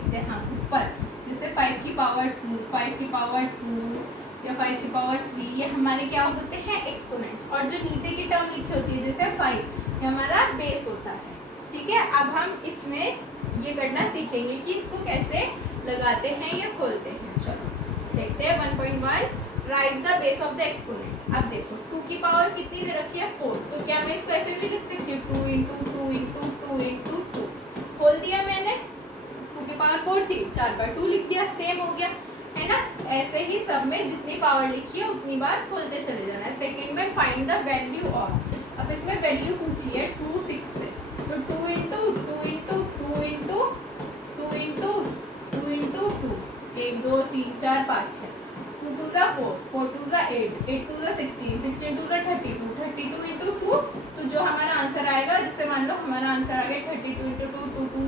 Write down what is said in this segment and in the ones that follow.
लिखते हैं हम ऊपर, जैसे 5 की पावर 2, 5 की पावर 2 या 5 की पावर 3, ये हमारे क्या होते हैं एक्सपोनेंट्स। और जो नीचे की टर्म लिखी होती है जैसे 5, ये हमारा बेस होता है। ठीक है, अब हम इसमें ये करना सीखेंगे कि इसको कैसे लगाते हैं या खोलते हैं। चलो देखते हैं 1.1, right the base of the exponent. अब देखो 2 की पावर कितनी दे रखी है 4, तो क्या मैं इसको ऐसे भी लिख सकती हूँ 2 इंटू 2 इंटू 2 इंटू 2। खोल दिया मैंने, 2 की पावर 4 थी, 4 बार 2 लिख दिया, सेम हो गया है ना। ऐसे ही सब में जितनी पावर लिखी है उतनी बार खोलते चले जाना है। सेकेंड में फाइंड द वैल्यू ऑफ, अब इसमें वैल्यू पूछी है 2 6 से, तो 2 into 2 into 2 into 2 into 2 into 2, 1 2 3 4 5 6, 2 2 सा 4, 4 2 सा 8, 8 2 सा 16, 16 2 सा 32, 32 इंटू 2, तो जो हमारा आंसर आएगा, जैसे मान लो हमारा आंसर आ गया 32 इंटू 2, 2 2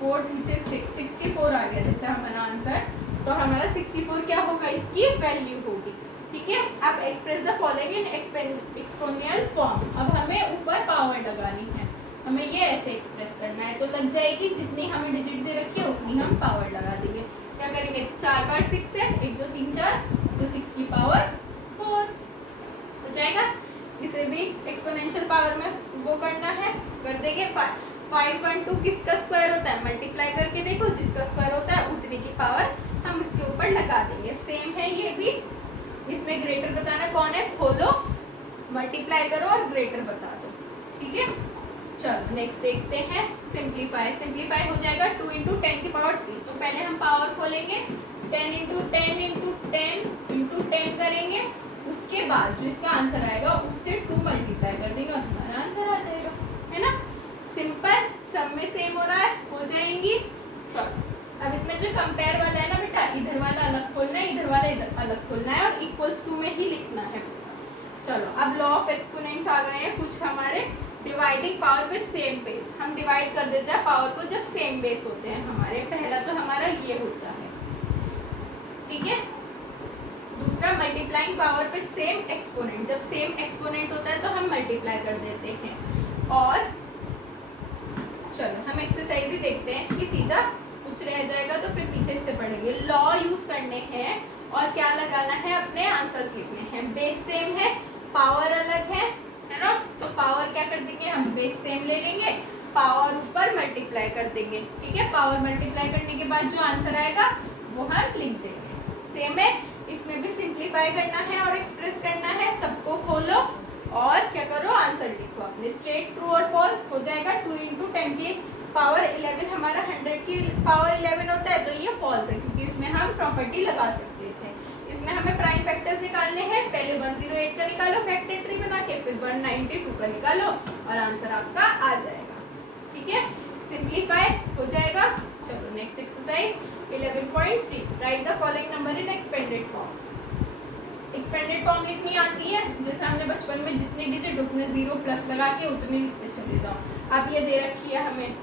4 6 64 आ गया जैसे हमारा आंसर, तो हमारा 64 क्या होगा, इसकी वैल्यू होगी। ठीक है, अब express the following in exponential form. अब हमें ऊपर पावर लगानी है, हमें ये ऐसे एक्सप्रेस करना है, तो लग जाएगी जितनी हमें डिजिट दे रखी है उतनी हम पावर लगा देंगे। क्या करेंगे, 4 बार 6 है, 1 2 3 4, तो 6 की पावर 4 हो जाएगा। इसे भी एक्सपोनेंशियल पावर में वो करना है, कर देंगे। 5.2 किसका स्क्वायर होता है, मल्टीप्लाई करके देखो, जिसका स्क्वायर होता है उतनी की पावर हम इसके ऊपर लगा देंगे। सेम है ये भी, इसमें ग्रेटर बताना कौन है, खोलो, मल्टीप्लाई करो और ग्रेटर बता दो। ठीक है, चलो नेक्स्ट देखते हैं सिंप्लीफाई। सिंप्लीफाई हो जाएगा 2 इंटू 10 की पावर 3, तो पहले हम पावर खोलेंगे, 10 इंटू 10 इंटू 10 इंटू 10 करेंगे, उसके बाद जो इसका आंसर आएगा उससे 2 मल्टीप्लाई कर देंगे और हमारा आंसर आ जाएगा, है ना। सिंपल, सब में सेम हो रहा है, हो जाएंगी। चलो अब इसमें जो कंपेयर वाला है ना बेटा, इधर वाला अलग खोलना है, इधर वाला इधर अलग खोलना है और इक्वल्स टू में ही लिखना है। चलो अब लॉ ऑफ एक्सपोनेंट्स आ गए हैं कुछ हमारे। Dividing power with same base, हम डिवाइड कर देते हैं पावर को जब सेम बेस होते हैं हमारे। पहला तो हमारा ये होता है, ठीक है। दूसरा multiplying power with same exponent, जब सेम एक्सपोनेंट होता है तो हम मल्टीप्लाई कर देते हैं। और चलो हम एक्सरसाइज ही देखते हैं इसकी, सीधा कुछ रह जाएगा तो फिर पीछे से पढ़ेंगे। लॉ यूज करने हैं और क्या लगाना है, अपने आंसर्स लिखने हैं। बेस सेम है, पावर अलग है ना, तो पावर क्या कर देंगे हम, बेस सेम ले लेंगे, पावर ऊपर मल्टीप्लाई कर देंगे। ठीक है, पावर मल्टीप्लाई करने के बाद जो आंसर आएगा वो हम लिख देंगे। सेम है, इसमें भी सिंप्लीफाई करना है और एक्सप्रेस करना है। सबको खोलो और क्या करो, आंसर लिखो अपने। स्ट्रेट ट्रू और फॉल्स हो जाएगा। 2 इंटू 10 की पावर 11 हमारा 100 की पावर 11 होता है, तो ये फॉल्स है क्योंकि इसमें हम प्रॉपर्टी लगा सकते थे। इसमें हमें प्राइम फैक्टर्स निकालने हैं, पहले 108 का निकालो फैक्टर ट्री बना के, फिर 192 का निकालो और आंसर आपका आ जाएगा। ठीक है, सिंप्लीफाई हो जाएगा। चलो next exercise 11.3, right the following number in expanded form. Expanded form लिखनी आती है, जैसे हमने बचपन में जितनी डिजिट उतने 0 प्लस लगा के उतनी लिखते चले जाओ। अब ये दे रखी है हमें,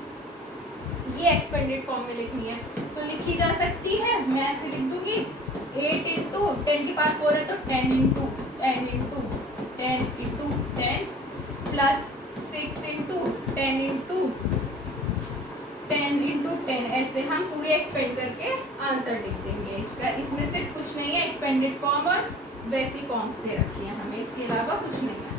ये एक्सपेंडेड फॉर्म में लिखनी है तो लिखी जा सकती है। मैं ऐसे लिख दूंगी 8 इंटू 10 की पावर 4 है तो 10 into 10 into 10 into 10 plus 6 into 10 into 10 into 10, ऐसे हम पूरे एक्सपेंड करके आंसर लिख देंगे इसका। इसमें सिर्फ कुछ नहीं है, एक्सपेंडेड फॉर्म और वैसी फॉर्म्स दे रखी है हमें, इसके अलावा कुछ नहीं है।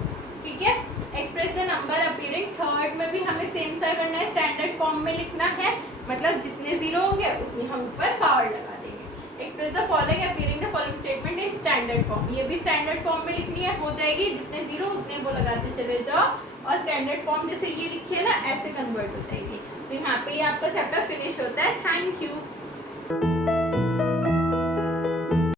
ठीक है, express the number appearing third में भी हमें सेम सा करना है, स्टैंडर्ड फॉर्म में लिखना है, मतलब जितने जीरो होंगे उतनी हम ऊपर पावर लगा देंगे। Express the following appearing the following statement in standard form, ये भी स्टैंडर्ड फॉर्म में लिखनी है, हो जाएगी। जितने जीरो उतने वो लगाते चले जाओ और स्टैंडर्ड फॉर्म जैसे ये लिखी है ना, ऐसे कन्वर्ट हो जाएगी। तो यहाँ पे ये आपका चैप्टर फिनिश होता है। Thank you.